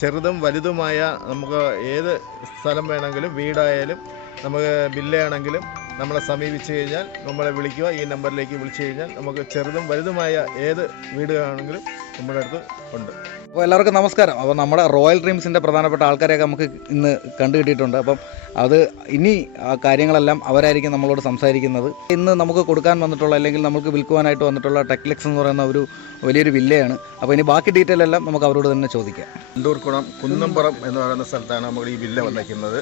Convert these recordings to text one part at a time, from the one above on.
ചെറുതും വലുതുമായ നമുക്ക് ഏത് സ്ഥലം വേണമെങ്കിലും, വീടായാലും നമുക്ക് വില്ലയാണെങ്കിലും നമ്മളെ സമീപിച്ചു കഴിഞ്ഞാൽ നമ്മളെ വിളിക്കുക. ഈ നമ്പറിലേക്ക് വിളിച്ചു കഴിഞ്ഞാൽ നമുക്ക് ചെറുതും വലുതുമായ ഏത് വീടുകളാണെങ്കിലും നമ്മുടെ അടുത്ത് ഉണ്ട്. അപ്പോൾ എല്ലാവർക്കും നമസ്കാരം. അപ്പോൾ നമ്മുടെ റോയൽ ഡ്രീംസിൻ്റെ പ്രധാനപ്പെട്ട ആൾക്കാരെയൊക്കെ നമുക്ക് ഇന്ന് കണ്ടു കിട്ടിയിട്ടുണ്ട്. അപ്പം അത് ഇനി ആ കാര്യങ്ങളെല്ലാം അവരായിരിക്കും നമ്മളോട് സംസാരിക്കുന്നത്. ഇന്ന് നമുക്ക് കൊടുക്കാൻ വന്നിട്ടുള്ള, അല്ലെങ്കിൽ നമുക്ക് വിൽക്കുവാനായിട്ട് വന്നിട്ടുള്ള ടെക്ലെക്സ് എന്ന് പറയുന്ന ഒരു വലിയൊരു വില്ലയാണ്. അപ്പോൾ ഇനി ബാക്കി ഡീറ്റെയിൽ എല്ലാം നമുക്ക് അവരോട് തന്നെ ചോദിക്കാം. കുണ്ടൂർക്കുളം കുന്നംപുറം എന്ന് പറയുന്ന സ്ഥലത്താണ് നമ്മൾ ഈ വില്ല വന്നിരിക്കുന്നത്.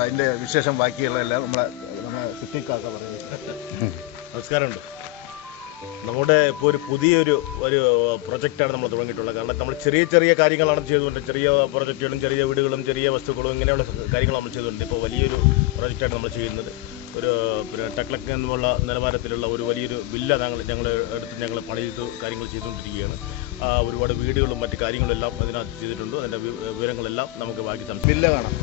അതിൻ്റെ വിശേഷം ബാക്കിയുള്ളതെല്ലാം നമ്മളെ സിറ്റിക്കാക്ക പറയുന്നത്. നമസ്കാരമുണ്ട്. നമ്മുടെ ഇപ്പോൾ ഒരു പുതിയൊരു പ്രൊജക്റ്റാണ് നമ്മൾ തുടങ്ങിയിട്ടുള്ളത്. കാരണം നമ്മൾ ചെറിയ ചെറിയ കാര്യങ്ങളാണ് ചെയ്തുകൊണ്ട്, ചെറിയ പ്രൊജക്റ്റുകളും ചെറിയ വീടുകളും ചെറിയ വസ്തുക്കളും ഇങ്ങനെയുള്ള കാര്യങ്ങൾ നമ്മൾ ചെയ്തുകൊണ്ട് ഇപ്പോൾ വലിയൊരു പ്രൊജക്റ്റാണ് നമ്മൾ ചെയ്യുന്നത്. പിന്നെ ടെക്ലെക്സ് എന്നുള്ള നിലവാരത്തിലുള്ള ഒരു വലിയൊരു വില്ല ഞങ്ങൾ പണിത് കാര്യങ്ങൾ ചെയ്തുകൊണ്ടിരിക്കുകയാണ്. ഒരുപാട് വീടുകളും മറ്റു കാര്യങ്ങളെല്ലാം അതിനകത്ത് ചെയ്തിട്ടുണ്ട്. അതിൻ്റെ വിവരങ്ങളെല്ലാം നമുക്ക് ബാക്കി വില്ല കാണാം.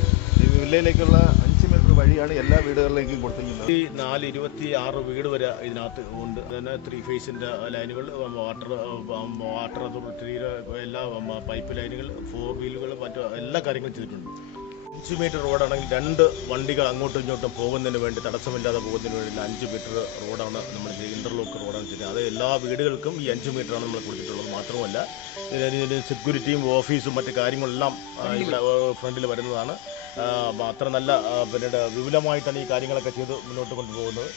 ഈ വില്ലയിലേക്കുള്ള 5 മീറ്റർ വഴിയാണ് എല്ലാ വീടുകളിലേക്കും കൊടുത്തിരിക്കുന്നത്. 26 വീട് വരെ ഇതിനകത്ത് ഉണ്ട്. അതിന് 3 ഫേസിൻ്റെ ലൈനുകൾ, വാട്ടർ അതോറിറ്റിയുടെ എല്ലാ പൈപ്പ് ലൈനുകൾ, 4 വീലുകൾ, മറ്റു എല്ലാ കാര്യങ്ങളും ചെയ്തിട്ടുണ്ട്. 5 മീറ്റർ റോഡാണെങ്കിൽ 2 വണ്ടികൾ അങ്ങോട്ടും ഇങ്ങോട്ടും പോകുന്നതിന് വേണ്ടി, തടസ്സമില്ലാതെ പോകുന്നതിന് വേണ്ടി 5 മീറ്റർ റോഡാണ് നമ്മൾ ഇൻ്റർലോക്ക് റോഡാണ് ചെയ്യുന്നത്. അത് എല്ലാ വീടുകൾക്കും ഈ 5 മീറ്ററാണ് നമ്മൾ കൊടുത്തിട്ടുള്ളത്. മാത്രമല്ല സെക്യൂരിറ്റിയും ഓഫീസും മറ്റു കാര്യങ്ങളെല്ലാം ഇവിടെ ഫ്രണ്ടിൽ വരുന്നതാണ്. അത്ര നല്ല പിന്നീട് വിപുലമായിട്ടാണ് ഈ കാര്യങ്ങളൊക്കെ ചെയ്ത് മുന്നോട്ട് കൊണ്ടുപോകുന്നത്.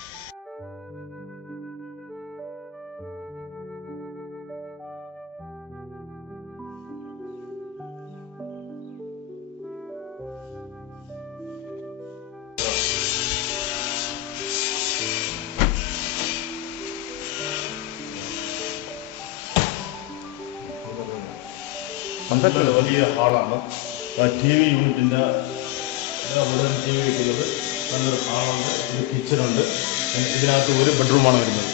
വലിയ ഹാളാണ്. TV യൂണിറ്റിൻ്റെ അവിടെ TV വയ്ക്കുന്നത്. നല്ലൊരു ഹാളുണ്ട്, ഒരു കിച്ചനുണ്ട്. ഇതിനകത്ത് ഒരു ബെഡ്റൂമാണ് വരുന്നത്.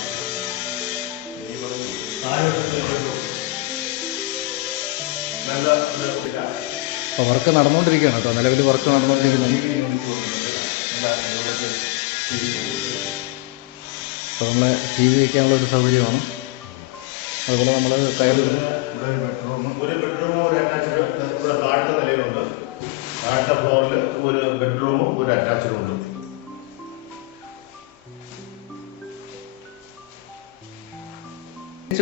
അപ്പോൾ വർക്ക് നടന്നുകൊണ്ടിരിക്കുകയാണ് കേട്ടോ. നിലവിൽ വർക്ക് നടന്നുകൊണ്ടിരിക്കുന്നത്. അപ്പോൾ നമ്മളെ TV വയ്ക്കാനുള്ള ഒരു സൗകര്യമാണ്. അതുപോലെ നമ്മൾ കയറി ഒരു ബെഡ്റൂമും ഒരു അറ്റാച്ച്ഡ് ഇവിടെ താഴത്തെ നിലയിലുണ്ട്. താഴത്തെ ഫ്ലോറിൽ ഒരു ബെഡ്റൂമും ഒരു അറ്റാച്ച്ഡും ഉണ്ട്.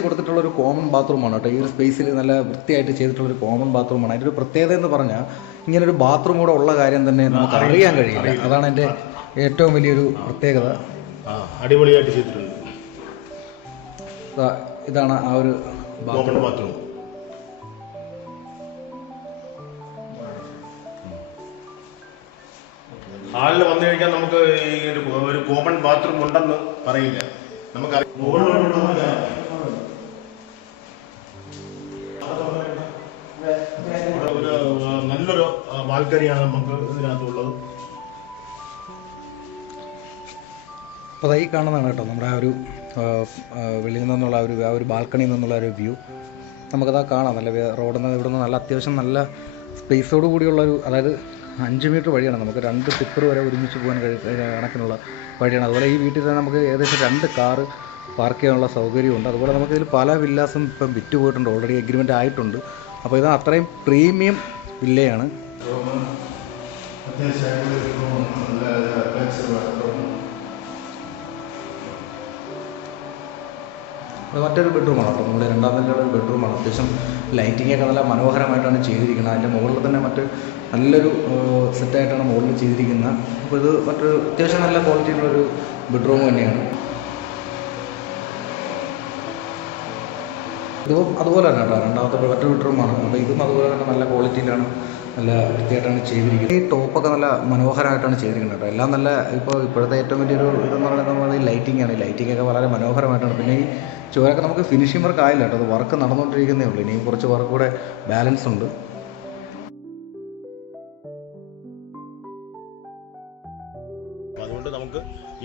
കൊടുത്തിട്ടുള്ളൊരു കോമൺ ബാത്റൂമാണ് കേട്ടോ. ഈ ഒരു സ്പേസിൽ നല്ല വൃത്തിയായിട്ട് ചെയ്തിട്ടുള്ളൊരു കോമൺ ബാത്റൂമാണ്. അതിൻ്റെ ഒരു പ്രത്യേകത എന്ന് പറഞ്ഞാൽ, ഇങ്ങനൊരു ബാത്റൂം കൂടെ ഉള്ള കാര്യം തന്നെ നമുക്ക് അറിയാൻ കഴിയില്ല. അതാണ് എൻ്റെ ഏറ്റവും വലിയൊരു പ്രത്യേകത. അടിപൊളിയായിട്ട് ചെയ്തിട്ടുണ്ട്. ഇതാണ് ആ ഒരു ബാത്റൂം. ഹാളിൽ വന്നു കഴിഞ്ഞാൽ നമുക്ക് ഒരു കോമൺ ബാത്റൂം ഉണ്ടെന്ന് പറയില്ല. നമുക്ക് ഒരു നല്ലൊരു ബാൽക്കണിയാണ് നമുക്ക് ഇതിനകത്തുള്ളത്. അപ്പോൾ ഈ കാണുന്നതാണ് കേട്ടോ നമ്മുടെ ആ ഒരു വെളിയിൽ നിന്നുള്ള ആ ഒരു ബാൽക്കണിയിൽ നിന്നുള്ള ഒരു വ്യൂ. നമുക്കതാ കാണാം. നല്ല റോഡിൽ നിന്ന് ഇവിടെ നിന്ന് നല്ല അത്യാവശ്യം നല്ല സ്പേസോട് കൂടിയുള്ളൊരു, അതായത് 5 മീറ്റർ വഴിയാണ്. നമുക്ക് 2 ടിപ്പർ വരെ ഒരുമിച്ച് പോകാൻ കണക്കിനുള്ള വഴിയാണ്. അതുപോലെ ഈ വീട്ടിൽ തന്നെ നമുക്ക് ഏകദേശം 2 കാറ് പാർക്ക് ചെയ്യാനുള്ള സൗകര്യമുണ്ട്. അതുപോലെ നമുക്ക് ഇതിൽ പല വില്ലാസും ഇപ്പം വിറ്റ് പോയിട്ടുണ്ട്, ഓൾറെഡി എഗ്രിമെൻ്റ് ആയിട്ടുണ്ട്. അപ്പോൾ ഇത് അത്രയും പ്രീമിയം വില്ലയാണ്. അത് മറ്റൊരു ബെഡ്റൂമാണ് കേട്ടോ. നമ്മുടെ 2ാം നിലയുള്ള ഒരു ബെഡ്റൂമാണ്. അത്യാവശ്യം ലൈറ്റിങ്ങൊക്കെ നല്ല മനോഹരമായിട്ടാണ് ചെയ്തിരിക്കുന്നത്. അതിൻ്റെ മുകളിൽ തന്നെ നല്ലൊരു സെറ്റായിട്ടാണ് മുകളിൽ ചെയ്തിരിക്കുന്നത്. അപ്പോൾ ഇത് മറ്റൊരു അത്യാവശ്യം നല്ല ക്വാളിറ്റിയുള്ളൊരു ബെഡ്റൂം തന്നെയാണ്. ഇതും അതുപോലെ തന്നെ കേട്ടോ, 2ാമത്തെ മറ്റൊരു ബെഡ്റൂമാണ്. അപ്പോൾ ഇതും അതുപോലെ തന്നെ നല്ല ക്വാളിറ്റിയിലാണ്, നല്ല വൃത്തിയായിട്ടാണ് ചെയ്തിരിക്കുന്നത്. ഈ ടോപ്പൊക്കെ നല്ല മനോഹരമായിട്ടാണ് ചെയ്തിരിക്കുന്നത് കേട്ടോ. എല്ലാം നല്ല ഇപ്പോഴത്തെ ഏറ്റവും വലിയൊരു ഇതെന്ന് പറയുന്നത് നമ്മൾ ഈ ലൈറ്റിങ്ങാണ്. ഈ ലൈറ്റിങ്ങൊക്കെ വളരെ മനോഹരമായിട്ടാണ്. പിന്നെ ഈ ചുവരൊക്കെ നമുക്ക് ഫിനിഷിംഗ് വർക്ക് ആയില്ല കേട്ടോ. അത് വർക്ക് നടന്നുകൊണ്ടിരിക്കുന്നേ ഉള്ളൂ. ഇനിയും കുറച്ച് വർക്ക് കൂടെ ബാലൻസ് ഉണ്ട്. അതുകൊണ്ട് നമുക്ക്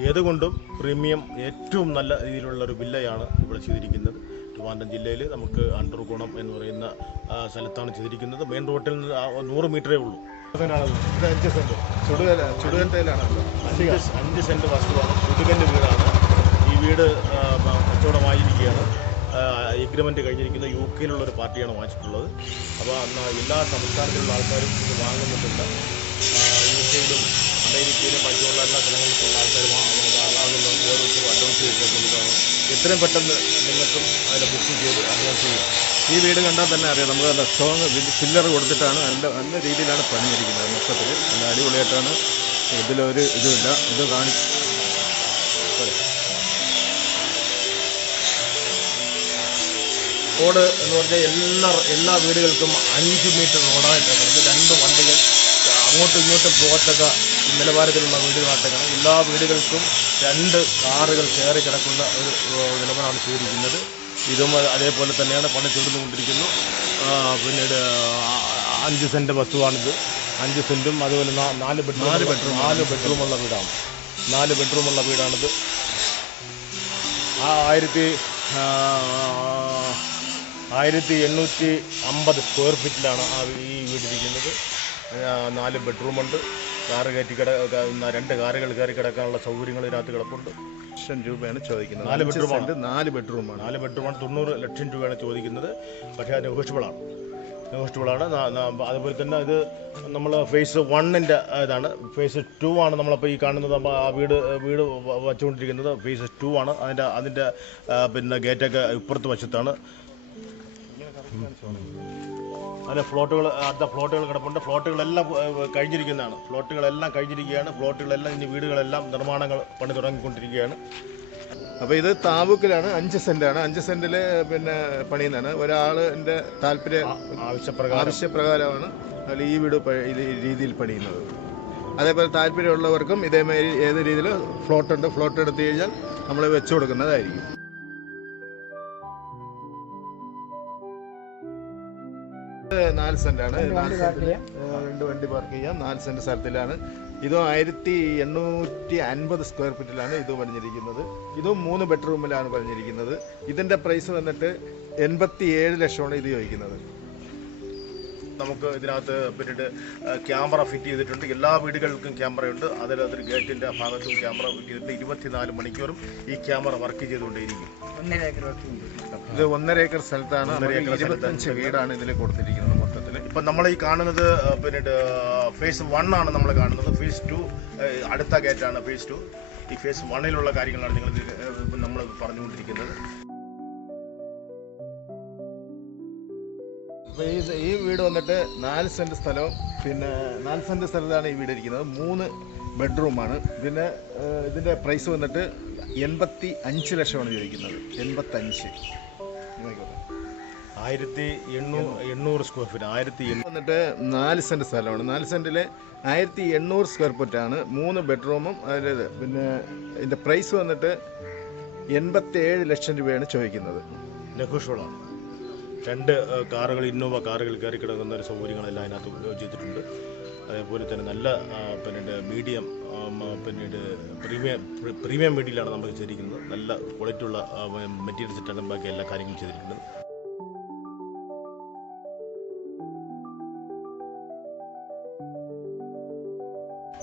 ഏതുകൊണ്ടും പ്രീമിയം ഏറ്റവും നല്ല രീതിയിലുള്ളൊരു വില്ലയാണ് ഇവിടെ ചെയ്തിരിക്കുന്നത്. ട്രിവാൻഡ്രം ജില്ലയിൽ നമുക്ക് അണ്ടർകുളം എന്ന് പറയുന്ന സ്ഥലത്താണ് ചെയ്തിരിക്കുന്നത്. മെയിൻ റോഡിൽ നിന്ന് 100 മീറ്ററേ ഉള്ളൂ. 5 സെൻറ്റ് ചുടുകൻ്റെയിലാണ്. 5 സെൻറ്റ് വസ്തുവാണ്. ചുടുകൻ്റെ വീടാണ്. ഈ വീട് കച്ചവടമായിരിക്കുകയാണ്. എഗ്രിമെൻ്റ് കഴിഞ്ഞിരിക്കുന്ന UK ഒരു പാർട്ടിയാണ് വാങ്ങിച്ചിട്ടുള്ളത്. അപ്പോൾ എല്ലാ സംസ്ഥാനത്തിലുള്ള ആൾക്കാരും ഇത് വാങ്ങുന്നുണ്ട്. UK അമേരിക്കയിലും മറ്റുള്ള എല്ലാ സ്ഥലങ്ങളിലുള്ള ആൾക്കാരും വാങ്ങുന്നത് ഓരോരുത്തരും അഡ്വാൻസ് ചെയ്തിട്ടുള്ളതാണ്. എത്രയും പെട്ടെന്ന് നിങ്ങൾക്കും അതിൽ ബുക്ക് ചെയ്ത് അഡ്വാൻസ് ചെയ്യും. ഈ വീട് കണ്ടാൽ തന്നെ അറിയാം, നമുക്ക് നല്ല സ്ട്രോങ് പില്ലർ കൊടുത്തിട്ടാണ് നല്ല രീതിയിലാണ് പണിഞ്ഞിരിക്കുന്നത്. മൊത്തത്തിൽ നല്ല അടിപൊളിയായിട്ടാണ്. ഇതിലൊരു ഇതുമില്ല. ഇത് കാണിച്ചു റോഡ് എന്ന് പറഞ്ഞാൽ എല്ലാ വീടുകൾക്കും 5 മീറ്റർ റോഡായിട്ട് 2 വണ്ടികൾ അങ്ങോട്ടും ഇങ്ങോട്ടും പോകത്തക്ക നിലവാരത്തിലുള്ള വീടുകളായിട്ടാണ്. എല്ലാ വീടുകൾക്കും 2 കാറുകൾ കയറി കിടക്കുന്ന ഒരു നിലപാടാണ് ചെയ്തിരിക്കുന്നത്. ഇതും അതേപോലെ തന്നെയാണ് പണി തീർന്നുകൊണ്ടിരിക്കുന്നു. പിന്നീട് 5 സെൻറ്റ് വസ്തുവാണിത്. 5 സെൻറ്റും അതുപോലെ 4 ബെഡ്റൂമുള്ള വീടാണ്. 4 ബെഡ്റൂമുള്ള വീടാണിത്. 1850 സ്ക്വയർ ഫീറ്റിലാണ് ഈ വീടിരിക്കുന്നത്. 4 ബെഡ്റൂമുണ്ട്. കാറ് കയറ്റി 2 കാറുകൾ കയറി കിടക്കാനുള്ള സൗകര്യങ്ങൾ ഇതിനകത്ത് കിടപ്പുണ്ട്. ലക്ഷം രൂപയാണ് ചോദിക്കുന്നത്. 4 ബെഡ്റൂമാണ്. 4 ബെഡ്റൂമാണ്. 90 ലക്ഷം രൂപയാണ് ചോദിക്കുന്നത്. പക്ഷേ അത് നെഗോഷ്യബിളാണ്. അതുപോലെ തന്നെ ഇത് നമ്മൾ ഫേസ് 1 ഇതാണ്. ഫേസ് 2 ആണ് നമ്മളിപ്പോൾ ഈ കാണുന്നത്. ആ വീട് വച്ചുകൊണ്ടിരിക്കുന്നത് ഫേസ് 2 ആണ്. അതിൻ്റെ പിന്നെ ഗേറ്റൊക്കെ ഇപ്പുറത്ത് വശത്താണ്. അതിന് അടുത്ത ഫ്ലോട്ടുകൾ കിടപ്പുണ്ട്. ഫ്ലോട്ടുകളെല്ലാം കഴിഞ്ഞിരിക്കുകയാണ്. ഫ്ലോട്ടുകളെല്ലാം ഇനി വീടുകളെല്ലാം നിർമ്മാണങ്ങൾ പണി തുടങ്ങിക്കൊണ്ടിരിക്കുകയാണ്. അപ്പോൾ ഇത് താവൂക്കിലാണ്. 5 സെൻറ്റാണ്. 5 സെൻറ്റിൽ പിന്നെ പണിയുന്നതാണ്. ഒരാളിൻ്റെ ആവശ്യപ്രകാരമാണ് ഈ വീട് ഈ രീതിയിൽ പണിയുന്നത്. അതേപോലെ താല്പര്യമുള്ളവർക്കും ഇതേമാതിരി ഏത് രീതിയിൽ ഫ്ലോട്ട് എടുത്തു കഴിഞ്ഞാൽ നമ്മൾ വെച്ചു കൊടുക്കുന്നതായിരിക്കും. ഇത് 4 സെൻറ്റാണ്. 4 സെൻറ്റിൽ 2 വണ്ടി പാർക്ക് ചെയ്യാം. 4 സെൻറ്റ് സ്ഥലത്തിലാണ്. ഇതും 1850 സ്ക്വയർ ഫീറ്റിലാണ് ഇത് പണിഞ്ഞിരിക്കുന്നത്. ഇതും 3 ബെഡ്റൂമിലാണ് പണിഞ്ഞിരിക്കുന്നത്. ഇതിൻ്റെ പ്രൈസ് വന്നിട്ട് 87 ലക്ഷമാണ് ഇത് ചോദിക്കുന്നത്. നമുക്ക് ഇതിനകത്ത് പിന്നീട് ക്യാമറ ഫിറ്റ് ചെയ്തിട്ടുണ്ട്. എല്ലാ വീടുകൾക്കും ക്യാമറയുണ്ട്. അതിലൊരു ഗേറ്റിൻ്റെ ഭാഗത്തും ക്യാമറ ഫിറ്റ് ചെയ്തിട്ടുണ്ട്. 24 മണിക്കൂറും ഈ ക്യാമറ വർക്ക് ചെയ്തുകൊണ്ടേയിരിക്കും. ഇത് 1.5 ഏക്കർ സ്ഥലത്താണ്. 25 വീടാണ് ഇതിൽ കൊടുത്തിരിക്കുന്നത് മൊത്തത്തിൽ. ഇപ്പം നമ്മൾ ഈ കാണുന്നത് പിന്നീട് ഫേസ് 1 ആണ് നമ്മൾ കാണുന്നത്. ഫേസ് 2 അടുത്ത ഗേറ്റാണ് ഫേസ് 2. ഈ ഫേസ് 1 കാര്യങ്ങളാണ് നമ്മൾ പറഞ്ഞുകൊണ്ടിരിക്കുന്നത്. അപ്പോൾ ഈ വീട് വന്നിട്ട് 4 സെൻറ്റ് സ്ഥലവും പിന്നെ 4 സെൻറ്റ് സ്ഥലത്താണ് ഈ വീട് ഇരിക്കുന്നത്. 3 ബെഡ്റൂമാണ്. പിന്നെ ഇതിൻ്റെ പ്രൈസ് വന്നിട്ട് 85 ലക്ഷമാണ് ചോദിക്കുന്നത്. 85 1800 സ്ക്വയർ ഫീറ്റ്. 1800 വന്നിട്ട് 4 സെൻറ്റ് സ്ഥലമാണ്. 4 സെൻറ്റിൽ 1800 സ്ക്വയർ ഫീറ്റാണ്. 3 ബെഡ്റൂമും അതായത് പിന്നെ ഇതിൻ്റെ പ്രൈസ് വന്നിട്ട് 87 ലക്ഷം രൂപയാണ് ചോദിക്കുന്നത്. നെഗോഷ്യബിളാണ്. 2 കാറുകൾ ഇന്നോവ കാറുകൾ കയറി കിടക്കുന്ന ഒരു സൗകര്യങ്ങളെല്ലാം അതിനകത്ത് ചെയ്തിട്ടുണ്ട്. അതേപോലെ തന്നെ നല്ല പിന്നീട് മീഡിയം പിന്നീട് പ്രീമിയം മീഡിയയിലാണ് നമ്മൾ ചെയ്തിരിക്കുന്നത്. നല്ല ക്വാളിറ്റി ഉള്ള മെറ്റീരിയൽസ് ഇട്ടാണ് ബാക്കി എല്ലാ കാര്യങ്ങളും ചെയ്തിട്ടുണ്ട്.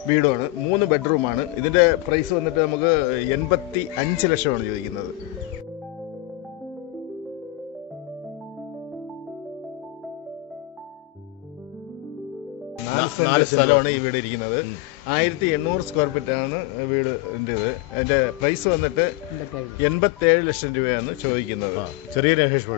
വീടുമാണ്. 3 ബെഡ്റൂമാണ്. ഇതിൻ്റെ പ്രൈസ് വന്നിട്ട് നമുക്ക് 85 ലക്ഷമാണ് ചോദിക്കുന്നത്. 4 സ്ഥലമാണ് ഈ വീട് ഇരിക്കുന്നത്. 1800 സ്ക്വയർ ഫീറ്റാണ് വീടിൻ്റെത്. അതിൻ്റെ പ്രൈസ് വന്നിട്ട് 87 ലക്ഷം രൂപയാണ് ചോദിക്കുന്നത്. ചെറിയ നെഗോഷ്യബിൾ.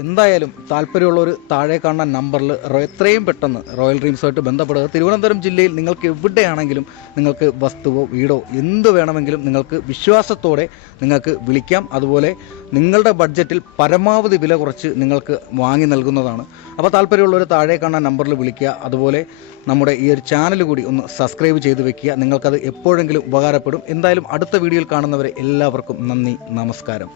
എന്തായാലും താല്പര്യമുള്ളവർ താഴെ കാണുന്ന നമ്പറിൽ എത്രയും പെട്ടെന്ന് റോയൽ ഡ്രീംസുമായിട്ട് ബന്ധപ്പെടുക. തിരുവനന്തപുരം ജില്ലയിൽ നിങ്ങൾക്ക് എവിടെയാണെങ്കിലും നിങ്ങൾക്ക് വസ്തുവോ വീടോ എന്ത് വേണമെങ്കിലും നിങ്ങൾക്ക് വിശ്വാസത്തോടെ നിങ്ങൾക്ക് വിളിക്കാം. അതുപോലെ നിങ്ങളുടെ ബഡ്ജറ്റിൽ പരമാവധി വില കുറച്ച് നിങ്ങൾക്ക് വാങ്ങി നൽകുന്നതാണ്. അപ്പോൾ താല്പര്യമുള്ളവർ താഴെ കാണുന്ന നമ്പറിൽ വിളിക്കുക. അതുപോലെ നമ്മുടെ ഈ ഒരു ചാനൽ കൂടി ഒന്ന് സബ്സ്ക്രൈബ് ചെയ്ത് വെക്കുക. നിങ്ങൾക്കത് എപ്പോഴെങ്കിലും ഉപകാരപ്പെടും. എന്തായാലും അടുത്ത വീഡിയോയിൽ കാണുന്നവരെ എല്ലാവർക്കും നന്ദി, നമസ്കാരം.